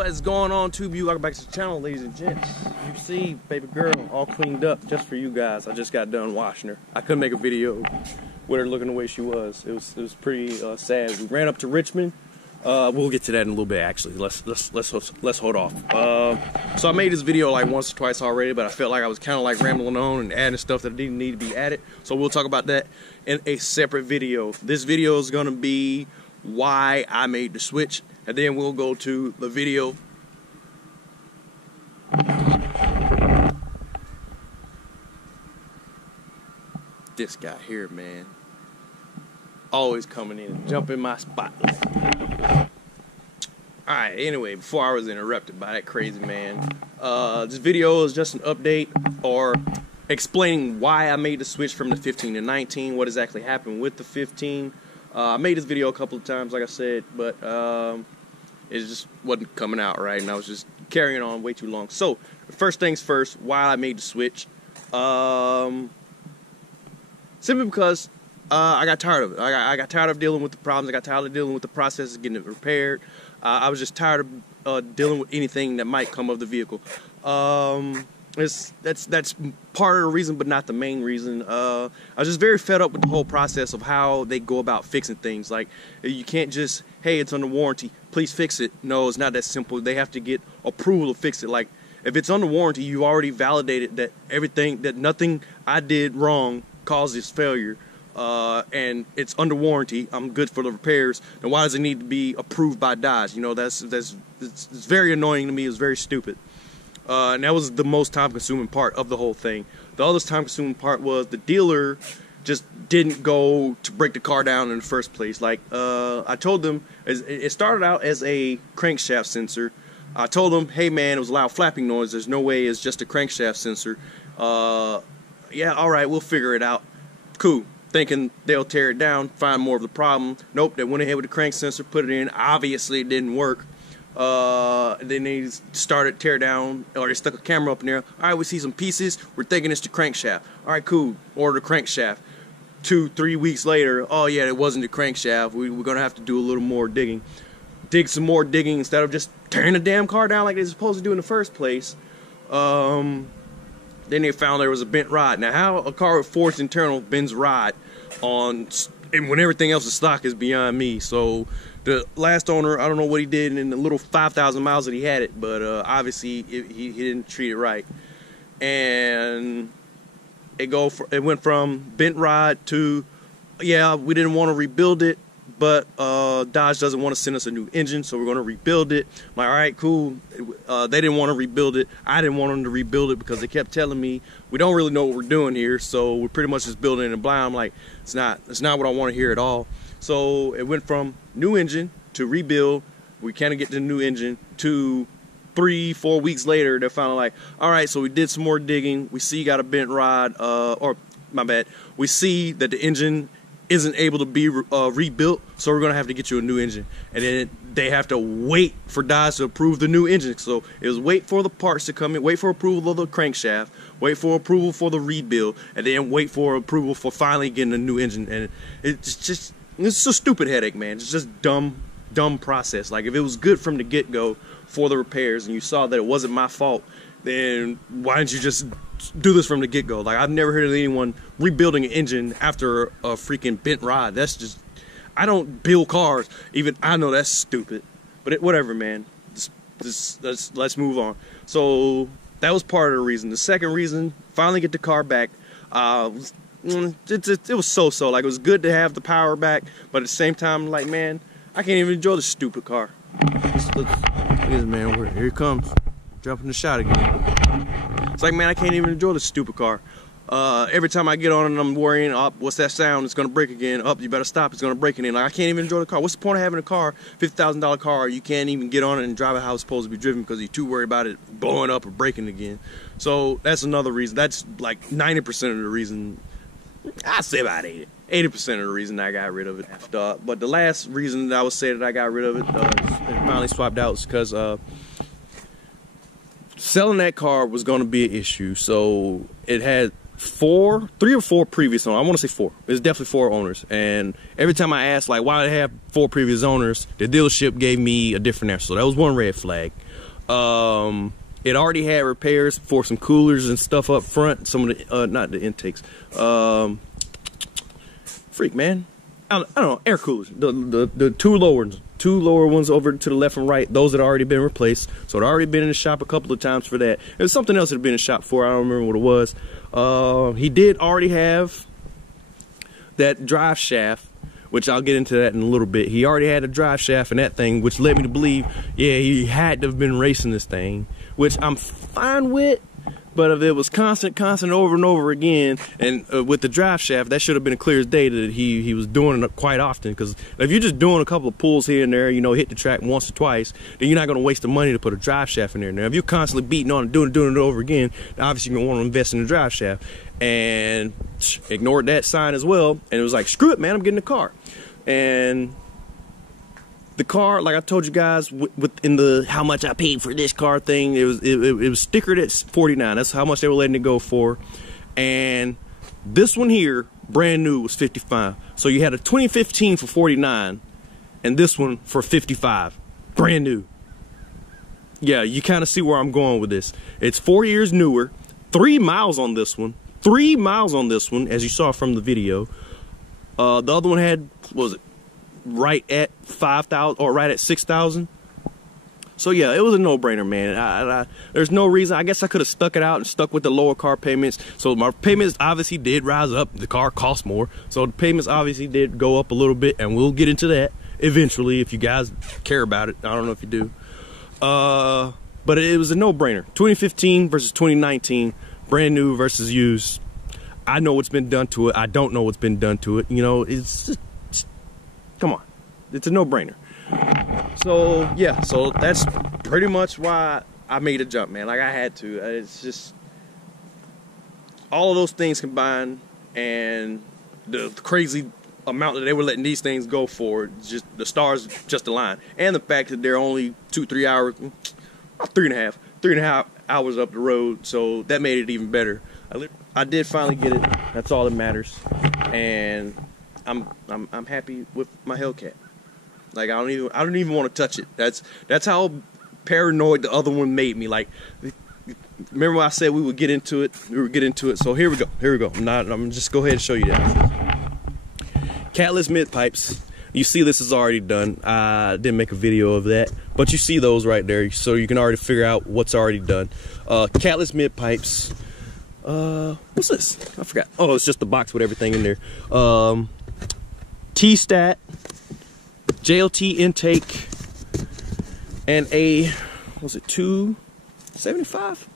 What is going on, Tube? Welcome back to the channel, ladies and gents. You see baby girl all cleaned up just for you guys. I just got done washing her. I couldn't make a video with her looking the way she was. It was pretty sad. We ran up to Richmond. We'll get to that in a little bit. Actually, let's hold off. So I made this video like once or twice already, but I felt like I was kind of like rambling on and adding stuff that didn't need to be added. So we'll talk about that in a separate video. This video is gonna be why I made the switch, and then we'll go to the video. This guy here, man, always coming in and jumping my spotlight. Alright, anyway, before I was interrupted by that crazy man, this video is just an update or explaining why I made the switch from the 15 to 19, what exactly happened with the 15. I made this video a couple of times, like I said, but it just wasn't coming out right, and I was just carrying on way too long. So, first things first, why I made the switch. Simply because I got tired of it. I got tired of dealing with the problems. I got tired of dealing with the process of getting it repaired. I was just tired of dealing with anything that might come of the vehicle. That's part of the reason, but not the main reason. I was just very fed up with the whole process of how they go about fixing things. Like, you can't just, hey, it's under warranty, please fix it. No, it's not that simple. They have to get approval to fix it. Like, if it's under warranty, you already validated that nothing I did wrong caused this failure, and it's under warranty. I'm good for the repairs. Then why does it need to be approved by Dodge? You know, it's very annoying to me. It's very stupid. And that was the most time-consuming part of the whole thing. The other time-consuming part was the dealer just didn't go to break the car down in the first place. Like, I told them, it started out as a crankshaft sensor. I told them, hey man, it was a loud flapping noise. There's no way it's just a crankshaft sensor. Yeah, alright, we'll figure it out. Cool. Thinking they'll tear it down, find more of the problem. Nope, they went ahead with the crank sensor, put it in. Obviously, it didn't work. Then they started tear down, or they stuck a camera up in there. Alright, we see some pieces. We're thinking it's the crankshaft. Alright, cool. Order the crankshaft. 2-3 weeks later, oh yeah, it wasn't the crankshaft. We're going to have to do a little more digging. Dig some more digging instead of just tearing the damn car down like they're supposed to do in the first place. Then they found there was a bent rod. Now, how a car with forged internal bends rod and when everything else is stock is beyond me. So the last owner, I don't know what he did in the little 5,000 miles that he had it, but obviously he didn't treat it right. And it went from bent rod to, yeah, we didn't want to rebuild it, but Dodge doesn't want to send us a new engine, so we're going to rebuild it. I'm like, all right, cool. They didn't want to rebuild it. I didn't want them to rebuild it because they kept telling me we don't really know what we're doing here, so we're pretty much just building it in blind. I'm like, it's not what I want to hear at all. So it went from new engine to rebuild. We kind of get to the new engine to 3-4 weeks later. They're finally like, all right, so we did some more digging. We see you got a bent rod, or my bad. We see that the engine isn't able to be rebuilt, so we're gonna have to get you a new engine. And then they have to wait for Dodge to approve the new engine. So it was wait for the parts to come in, wait for approval of the crankshaft, wait for approval for the rebuild, and then wait for approval for finally getting a new engine. And it's a stupid headache, man. It's just dumb process. Like, if it was good from the get-go for the repairs and you saw that it wasn't my fault, then why didn't you just do this from the get-go? Like, I've never heard of anyone rebuilding an engine after a freaking bent rod. That's just, I don't build cars. Even I know that's stupid. But whatever, man. Let's move on. So that was part of the reason. The second reason, finally get the car back. It was so-so. Like, it was good to have the power back, but at the same time, like, man, I can't even enjoy the stupid car. Look at this, man. Here he comes. Jumping the shot again. It's like, man, I can't even enjoy this stupid car. Every time I get on it, I'm worrying, oh, what's that sound? It's gonna break again. Oh, you better stop, it's gonna break again. Like, I can't even enjoy the car. What's the point of having a car, $50,000 car, you can't even get on it and drive it how it's supposed to be driven because you're too worried about it blowing up or breaking again. So that's another reason. That's like 90% of the reason. I'd say about 80% of the reason I got rid of it. But the last reason that I would say that I got rid of it and finally swapped out is because selling that car was going to be an issue. So it had three or four previous owners. I want to say four. It's definitely four owners. And every time I asked, like, why did they have four previous owners, the dealership gave me a different answer. So that was one red flag. It already had repairs for some coolers and stuff up front. Some of the, not the intakes. Freak, man. I don't know, air coolers. The two lower ones over to the left and right, those had already been replaced. So it had already been in the shop a couple of times for that. There's something else that had been in the shop for, I don't remember what it was. He did already have that drive shaft, which I'll get into that in a little bit. He already had a drive shaft and that thing, which led me to believe, yeah, he had to have been racing this thing, which I'm fine with. But if it was constant over and over again, and with the drive shaft, that should have been clear as day that he was doing it quite often. Because if you're just doing a couple of pulls here and there, you know, hit the track once or twice, then you're not going to waste the money to put a drive shaft in there. Now, if you're constantly beating on and doing it over again, then obviously you're going to want to invest in the drive shaft. And ignored that sign as well, and it was like, screw it, man, I'm getting a car. And the car, like I told you guys, within the how much I paid for this car thing, it was stickered at $49. That's how much they were letting it go for. And this one here, brand new, was $55. So you had a 2015 for $49, and this one for $55, brand new. Yeah, you kind of see where I'm going with this. It's 4 years newer, 3 miles on this one, 3 miles on this one, as you saw from the video. The other one had, what was it, right at 5,000 or right at 6,000. So yeah, it was a no-brainer, man. There's no reason. I guess I could have stuck it out and stuck with the lower car payments. So my payments obviously did rise up. The car cost more, so the payments obviously did go up a little bit, and we'll get into that eventually if you guys care about it. I don't know if you do. But it was a no-brainer. 2015 versus 2019, brand new versus used. I know what's been done to it. I don't know what's been done to it. You know, it's just, come on, it's a no-brainer. So yeah, so that's pretty much why I made a jump, man. Like I had to. It's just all of those things combined, and the crazy amount that they were letting these things go for, just the stars just aligned, and the fact that they're only 2-3 hours, about 3.5 hours up the road. So that made it even better. I did finally get it. That's all that matters, and I'm happy with my Hellcat. Like I don't even want to touch it. That's how paranoid the other one made me. Like, remember when I said we would get into it? We would get into it. So here we go. Here we go. I'm just go ahead and show you that. Catless mid pipes. You see this is already done. I didn't make a video of that, but you see those right there, so you can already figure out what's already done. Catless mid pipes. What's this? I forgot. Oh, it's just the box with everything in there. T-stat, JLT intake, and a, what was it, 275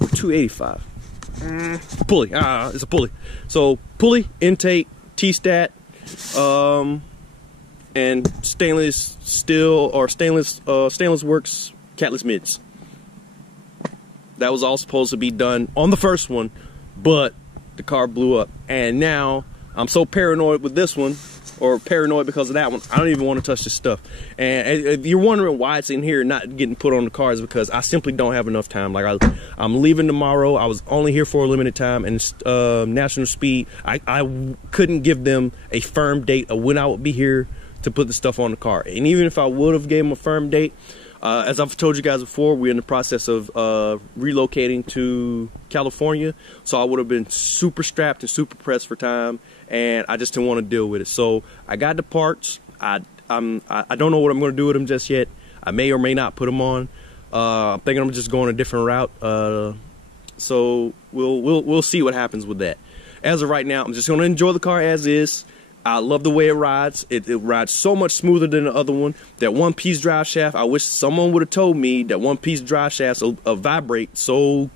or 285? Pulley. It's a pulley. So pulley, intake, T-stat, and stainless steel or stainless works catless mids. That was all supposed to be done on the first one, but the car blew up. And now I'm so paranoid with this one, or paranoid because of that one, I don't even want to touch this stuff. And if you're wondering why it's in here not getting put on the car, is because I simply don't have enough time. Like I'm leaving tomorrow. I was only here for a limited time, and National Speed, I couldn't give them a firm date of when I would be here to put the stuff on the car. And even if I would have gave them a firm date, as I've told you guys before, we're in the process of relocating to California, so I would have been super strapped and super pressed for time, and I just didn't want to deal with it. So I got the parts. I don't know what I'm going to do with them just yet. I may or may not put them on. I'm thinking I'm just going a different route. So we'll see what happens with that. As of right now, I'm just going to enjoy the car as is. I love the way it rides. It rides so much smoother than the other one. That one-piece drive shaft, I wish someone would have told me that one-piece drive shafts vibrate so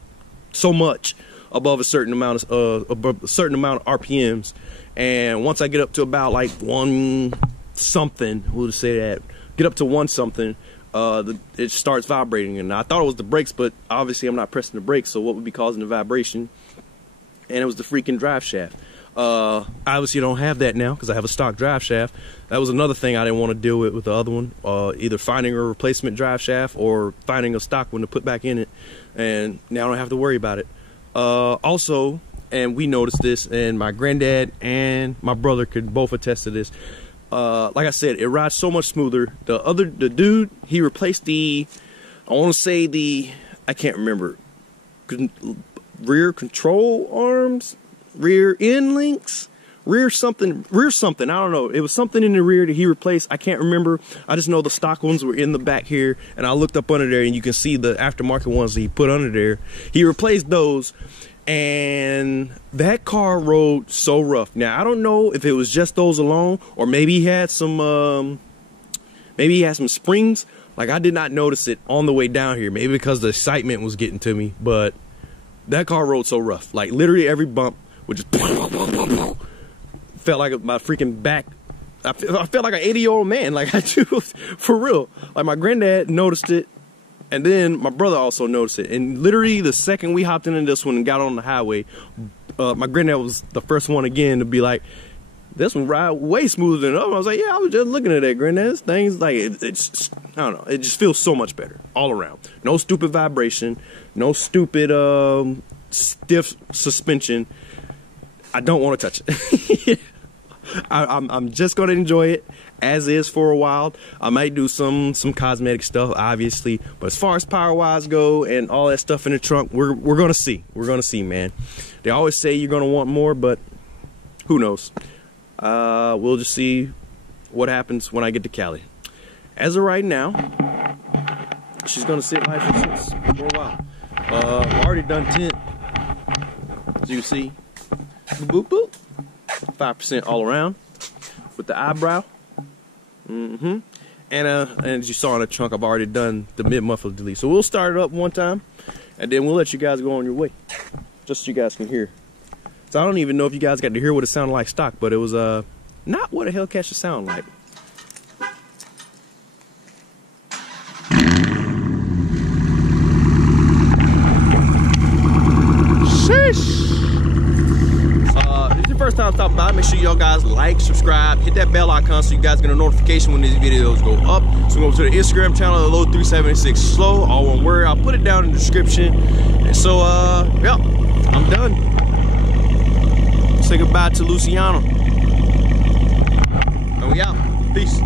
much above a certain amount of RPMs. And once I get up to about like 1 something, who would say that? Get up to 1 something, it starts vibrating. And I thought it was the brakes, but obviously I'm not pressing the brakes. So what would be causing the vibration? And it was the freaking drive shaft. Obviously, you don't have that now because I have a stock drive shaft. That was another thing I didn't want to deal with the other one. Either finding a replacement drive shaft or finding a stock one to put back in it. And now I don't have to worry about it. Also, and we noticed this, and my granddad and my brother could both attest to this. Like I said, it rides so much smoother. The dude, he replaced the, I want to say the, I can't remember, rear control arms, rear end links, rear something, I don't know. It was something in the rear that he replaced. I can't remember. I just know the stock ones were in the back here, and I looked up under there, and you can see the aftermarket ones that he put under there. He replaced those, and that car rode so rough. Now, I don't know if it was just those alone, or maybe he had some springs. Like, I did not notice it on the way down here, maybe because the excitement was getting to me, but that car rode so rough. Like, literally every bump would just felt like my freaking back. I felt like an 80-year-old man, like I do, for real. Like, my granddad noticed it, and then my brother also noticed it. And literally the second we hopped into this one and got on the highway, my granddad was the first one again to be like, this one ride way smoother than the other. I was like, yeah, I was just looking at that, granddad. This thing's like, it's, I don't know, it just feels so much better all around. No stupid vibration, no stupid stiff suspension. I don't want to touch it. I'm just gonna enjoy it as is for a while. I might do some cosmetic stuff, obviously, but as far as power wise go and all that stuff in the trunk, we're gonna see. We're gonna see, man. They always say you're gonna want more, but who knows? We'll just see what happens when I get to Cali. As of right now, she's gonna sit like this for a while. I've already done tint, as you see. Boop boop. 5% all around with the eyebrow. And as you saw in the trunk, I've already done the mid muffler delete. So we'll start it up one time, and then we'll let you guys go on your way, just so you guys can hear. So I don't even know if you guys got to hear what it sounded like stock, but it was not what a Hellcat should sound like. Sheesh. First time stopping by, make sure y'all guys like, subscribe, hit that bell icon so you guys get a notification when these videos go up. So go to the Instagram channel, Low376 Slow, all one word. I'll put it down in the description. And so, yeah, I'm done. Say goodbye to Luciano. And we out. Peace.